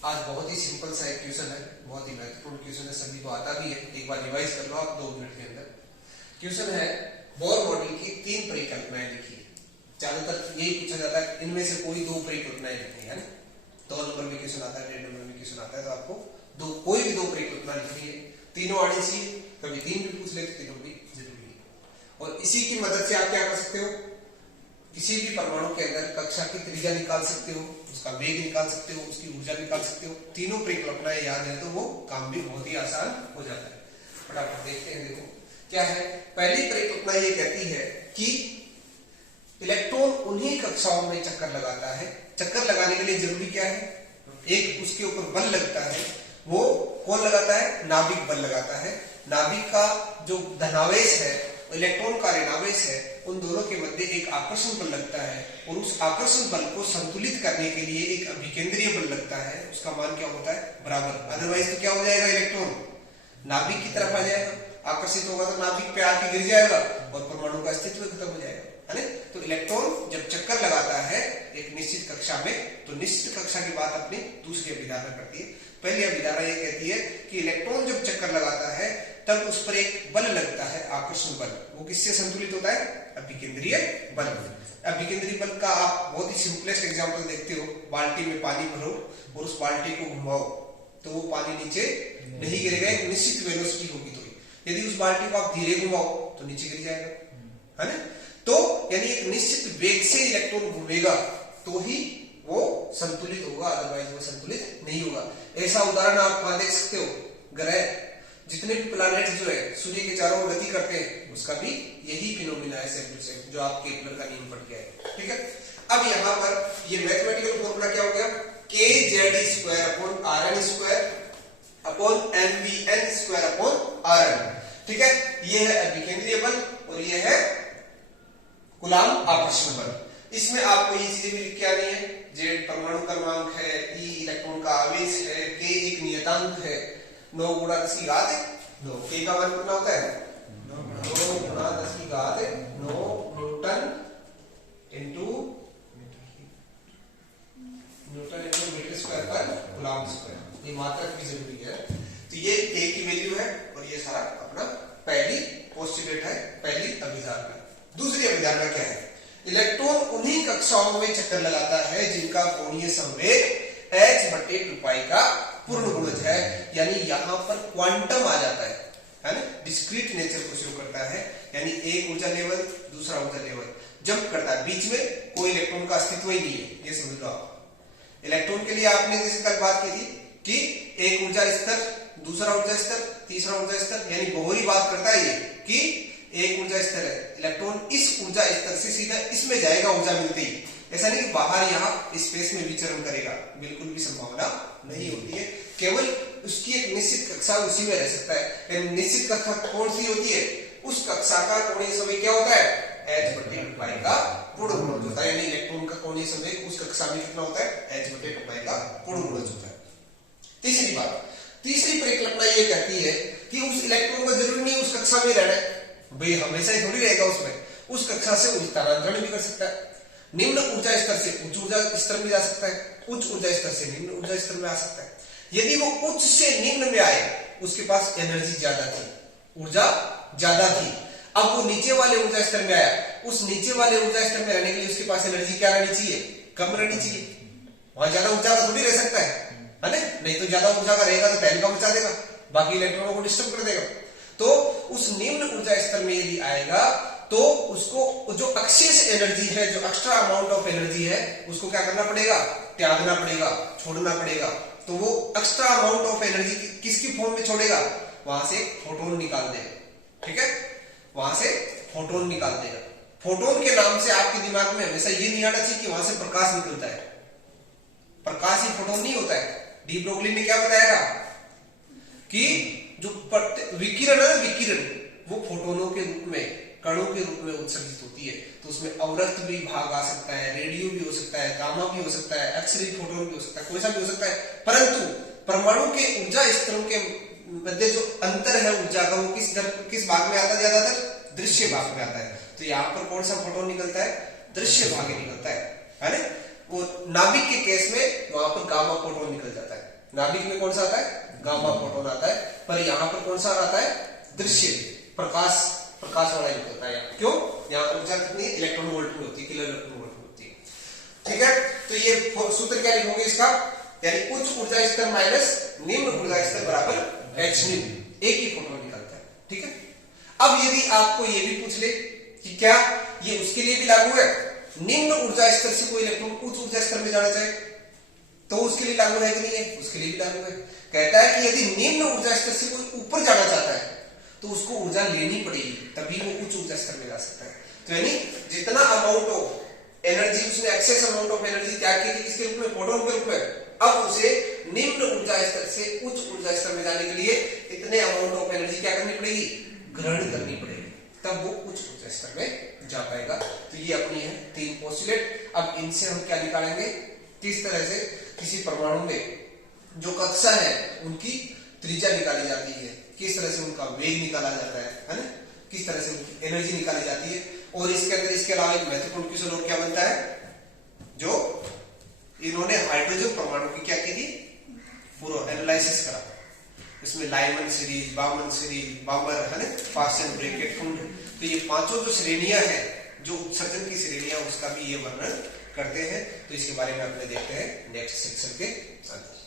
आज बहुत ही सिंपल सा एक क्वेश्चन है, बहुत ही महत्वपूर्ण क्वेश्चन है, सभी को आता भी है। एक बार रिवाइज कर लो आप 2 मिनट के अंदर। क्वेश्चन है बोर मॉडल की 3 परिकल्पनाएं लिखिए। ज्यादातर यही पूछा जाता है, इनमें से कोई 2 परिकल्पनाएं लिखनी है ना। 2 नंबर में क्वेश्चन आता है, 1.5 नंबर में क्वेश्चन आता है, तो आपको कोई भी 2 परिकल्पना लिखनी है। तीनों आनी चाहिए, कभी 3 भी पूछ लेते, तीनों भी जरूरी है। और इसी की मदद से आप क्या कर सकते हो, किसी भी परमाणु के अंदर कक्षा की त्रिज्या निकाल सकते हो, उसका वेग निकाल सकते हो, उसकी ऊर्जा निकाल सकते हो। तीनों परिकल्पनाएं याद है तो वो काम भी बहुत ही आसान हो जाता है। फटाफट देखते हैं। देखो क्या है, पहली परिकल्पना ये कहती है कि इलेक्ट्रॉन उन्हीं कक्षाओं में चक्कर लगाता है। चक्कर लगाने के लिए जरूरी क्या है, एक उसके ऊपर बल लगता है। वो कौन लगाता है, नाभिक बल लगाता है। नाभिक का जो धनावेश है, इलेक्ट्रॉन का ऋणावेश है, उन दोनों के मध्य एक आकर्षण बल लगता है और उस आकर्षण बल को संतुलित करने के लिए एक अभिकेंद्रीय बल लगता है। उसका मान क्या होता है, बराबर। अदरवाइज तो क्या हो जाएगा, इलेक्ट्रॉन नाभिक की तरफ आ जाएगा, आकर्षित होगा तो नाभिक पे आके गिर जाएगा और परमाणु का अस्तित्व खत्म हो जाएगा, है ना। तो इलेक्ट्रॉन जब चक्कर लगाता है एक निश्चित कक्षा में, तो निश्चित कक्षा की बात अपनी दूसरी अभिधारणा करती है। पहली अभिधारणा ये कहती है कि इलेक्ट्रॉन जब चक्कर लगाता है तब उस पर एक बल लगता है, आकर्षण बल। वो किससे संतुलित होता है, अभिकेंद्रीय बल। अभिकेंद्रीय बल का आप बहुत ही सिंपलेस्ट एग्जांपल देखते हो, बाल्टी में पानी भरो और उस बाल्टी को घुमाओ तो वो पानी नीचे नहीं गिरेगा, एक निश्चित वेलोसिटी होगी। तो यदि उस बाल्टी को आप धीरे घुमाओ तो नीचे गिर जाएगा, है ना। तो यानी एक निश्चित वेग से इलेक्ट्रॉन घूमेगा तो ही वो संतुलित होगा, अदरवाइज वो संतुलित नहीं होगा। ऐसा उदाहरण आप कहां देख सकते हो, ग्रह जितने भी प्लैनेट जो है सूर्य के चारों ओर गति करते हैं, उसका भी यही फिनोमिना है जो आप केपलर का नियम पढ़ के आए, ठीक है। अब यहाँ पर ये मैथमेटिकल फॉर्मूला क्या हो गया, kZ²/RN²/mvn²/Rn, ठीक है। ये है अभिकेंद्रीय बल और ये है कूलम्ब आकर्षण बल। इसमें आपको ये चीजें भी लिख के आनी है। Z परमाणु क्रमांक है, E इलेक्ट्रॉन का आवेश है, K एक नियतांक है, 9 × 10⁻9। K का मान कितना होता है, 9 × 10⁻9 न्यूटन इनटू मीटर स्क्वायर पर कूलम्ब स्क्वायर। ये मात्रक भी जरूरी है। तो ये K की वैल्यू है और ये सारा अपना पहली पोस्टुलेट है, पहली अभिधारणा। दूसरी अभिधारणा क्या है, इलेक्ट्रॉन उन्हीं कक्षाओं में चक्कर लगाता है जिनका कोणीय संवेग h/2π का पूर्ण गुणज है। यानी यहां पर क्वांटम आ जाता है ना, डिस्क्रीट नेचर को शो करता है। यानी एक ऊर्जा लेवल दूसरा ऊर्जा लेवल जंप करता है, बीच में कोई इलेक्ट्रॉन का अस्तित्व ही नहीं है, ये समझ लो आप। इलेक्ट्रॉन के लिए आपने जैसे कल बात की थी कि एक ऊर्जा स्तर दूसरा ऊर्जा स्तर तीसरा ऊर्जा स्तर, यानी बहुरी बात करता है ये कि एक ऊर्जा स्तर है, इलेक्ट्रॉन इस ऊर्जा स्तर से सीधा इसमें जाएगा ऊर्जा मिलती है। ऐसा नहीं कि बाहर यहाँ स्पेस में विचरण करेगा, बिल्कुल भी संभावना नहीं होती है। केवल उसकी एक निश्चित कक्षा उसी में रह सकता है। निश्चित कक्षा कौन सी होती है, उस कक्षा का कोणीय संवेग क्या होता है, h/2π का पूर्ण गुणज होता है। यानी इलेक्ट्रॉन का कोणीय संवेग उस कक्षा में कितना होता है, h/2π का पूर्ण गुणज होता है। तीसरी बात, तीसरी परिकल्पना ये कहती है कि उस इलेक्ट्रॉन को जरूरी नहीं उस कक्षा में रहना है, भाई हमेशा ही थोड़ी रहेगा उसमें, उस कक्षा से वो स्थानांतरण भी कर सकता है। निम्न ऊर्जा स्तर से उच्च ऊर्जा स्तर में जा सकता है, उच्च ऊर्जा स्तर से निम्न ऊर्जा स्तर में आ सकता है। यदि वो उच्च से निम्न में आए, उसके पास एनर्जी ज्यादा थी, ऊर्जा ज्यादा थी, अब वो नीचे वाले ऊर्जा स्तर में आया, उस नीचे वाले ऊर्जा स्तर में रहने के लिए उसके पास एनर्जी क्या रहनी चाहिए, कम रहनी चाहिए। वहां ज्यादा ऊर्जा का थोड़ी रह सकता है ना, नहीं तो ज्यादा ऊर्जा का रहेगा तो तहलका मचा देगा, बाकी इलेक्ट्रॉनों को डिस्टर्ब कर देगा। तो उस निम्न ऊर्जा स्तर में यदि आएगा तो उसको जो एक्सेस एनर्जी है, जो एक्स्ट्रा अमाउंट ऑफ एनर्जी है, उसको क्या करना पड़ेगा, त्यागना पड़ेगा, छोड़ना पड़ेगा। तो वो एक्स्ट्रा अमाउंट ऑफ एनर्जी किसकी फॉर्म में छोड़ेगा, वहां से फोटोन निकाल देगा, ठीक है, वहां से फोटोन निकाल देगा। फोटोन के नाम से आपके दिमाग में हमेशा ये नहीं आना चाहिए कि वहां से प्रकाश निकलता है, प्रकाश ही फोटोन नहीं होता है। डी ब्रोगली ने क्या बताया था कि जो विकिरण है, विकिरण वो फोटोनों के रूप में, कणों के रूप में उत्सर्जित होती है। तो उसमें अवरक्त भी भाग आ सकता है, रेडियो भी हो सकता है, गामा भी हो सकता है, एक्स रे फोटोन भी हो सकता है, कोई सा भी हो सकता है। परंतु परमाणु के ऊर्जा स्तरों के मध्य जो अंतर है ऊर्जा का, वो किस भाग में आता है, ज्यादातर दृश्य भाग में आता है। तो यहाँ पर कौन सा फोटोन निकलता है, दृश्य भाग निकलता है ना। वो नाभिक के केस में वहां पर गामा फोटोन निकल जाता है। नाभिक में कौन सा आता है? गामा फोटोन आता है। पर यहाँ पर कौन सा आता है? दृश्य प्रकाश वाला निकलता है। क्यों? यहाँ ऊर्जा कितनी इलेक्ट्रॉन वोल्ट में होती है, किलो इलेक्ट्रॉन वोल्ट में होती है। ठीक है, तो ये सूत्र क्या लिखोगे इसका? यानी उच्च ऊर्जा स्तर माइनस निम्न ऊर्जा स्तर बराबर h निम्न, एक ही फोटोन निकलता है। ठीक है, अब यदि आपको ये भी पूछ ले कि क्या ये उसके लिए भी लागू है, निम्न ऊर्जा स्तर से कोई इलेक्ट्रॉन उच्च ऊर्जा स्तर में जाना चाहे तो उसके लिए लागू है कि नहीं है? उसके लिए भी लागू है। कहता है कि यदि निम्न ऊर्जा स्तर से कोई ऊपर जाना चाहता है तो उसको ऊर्जा लेनी पड़ेगी, तभी वो उच्च ऊर्जा स्तर में जा सकता है। तो यानी जितना अमाउंट ऑफ एनर्जी उसने एक्सेस अमाउंट ऑफ एनर्जी त्याग की थी किसके रूप में? फोटोन के रूप में। अब उसे निम्न ऊर्जा स्तर से उच्च ऊर्जा स्तर में जाने के लिए इतने अमाउंट ऑफ एनर्जी क्या करनी पड़ेगी? ग्रहण करनी पड़ेगी, तब वो उच्च ऊर्जा स्तर में जा पाएगा। तो ये अपनी है 3 पोस्टुलेट। अब इनसे हम क्या निकालेंगे? किस तरह से किसी परमाणु में जो कक्षा है उनकी त्रिज्या निकाली जाती है, किस तरह से उनका वेग निकाला जाता है ना, किस तरह से उनकी एनर्जी निकाली जाती है। और इसके अंदर इसके अलावा एक महत्वपूर्ण क्वेश्चन और क्या बनता है, जो इन्होंने हाइड्रोजन परमाणु की क्या की थी? पूरा एनालिसिस करा। इसमें लाइमन सीरीज, बामन सीरीज, बामर है ना, फास्टन, ब्रैकेट, कुंड, तो ये पांचों जो श्रेणियां हैं, जो उत्सर्जन की श्रेणियां, उसका भी ये वर्णन करते हैं। तो इसके बारे में अपने देखते हैं नेक्स्ट सेक्शन के साथ।